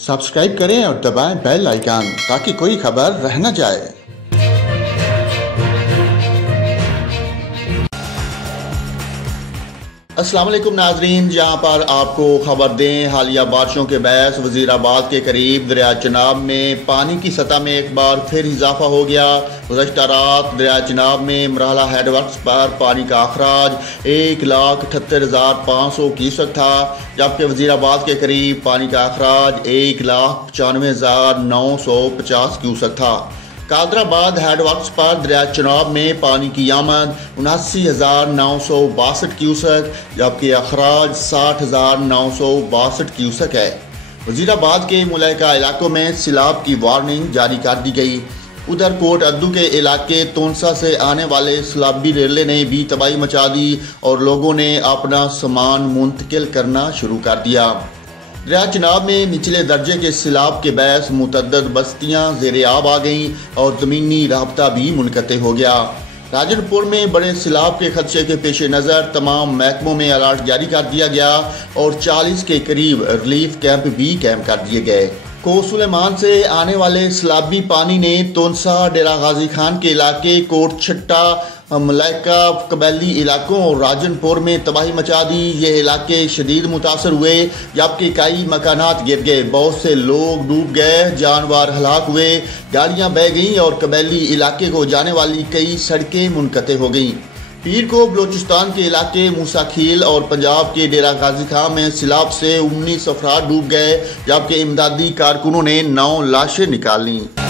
Subscribe करें और दबाएं बेल आइकन ताकि कोई खबर रह न जाए। अस्सलाम वालेकुम नाजरीन, जहां पर आपको खबर दें, हालिया बारिशों के बायस वजीराबाद के करीब दरिया चनाब में पानी की सतह में एक बार फिर इजाफा हो गया। गुज़श्ता रात दरिया चनाब में मरहला हेडवर्क्स पर पानी का अखराज 1,78,500 क्यूसेक था, जबकि वजीराबाद के करीब पानी का अखराज 1,95,950 क्यूसेक था। कादराबाद हेडवर्क्स पर दरिया चनाब में पानी की आमद 79,962 क्यूसेक जबकि अखराज 60,962 क्यूसेक है। वजीराबाद के मुलाका इलाकों में सैलाब की वार्निंग जारी कर दी गई। उधर कोट अद्दू के इलाके तोनसा से आने वाले सैलाबी रेले ने भी तबाही मचा दी और लोगों ने अपना सामान मुंतकिल करना शुरू कर दिया। दरिया चनाब में निचले दर्जे के सैलाब के बायस मुतअद्दिद बस्तियां ज़ेर-ए-आब आ गईं और ज़मीनी राब्ता भी मुनक़ते हो गया। राजनपुर में बड़े सैलाब के खदशे के पेश नज़र तमाम महकमों में अलर्ट जारी कर दिया गया और 40 के करीब रिलीफ कैंप भी कैम कर दिए गए। कोट सुलेमान से आने वाले सैलाबी पानी ने तोनसा, डेरा गाजी खान के इलाके, कोट छट्टा, मलाइका, कबैली इलाकों और राजनपुर में तबाही मचा दी। ये इलाके शदीद मुतासर हुए जबकि कई मकानात गिर गए, बहुत से लोग डूब गए, जानवर हलाक हुए, गाड़ियां बह गईं और कबैली इलाके को जाने वाली कई सड़कें मुनक़ते हो गईं। पीर को बलोचिस्तान के इलाके मूसा खील और पंजाब के डेरा गाजी खान में सैलाब से 19 अफराद डूब गए जबकि इमदादी कारकुनों ने 9 लाशें निकाली।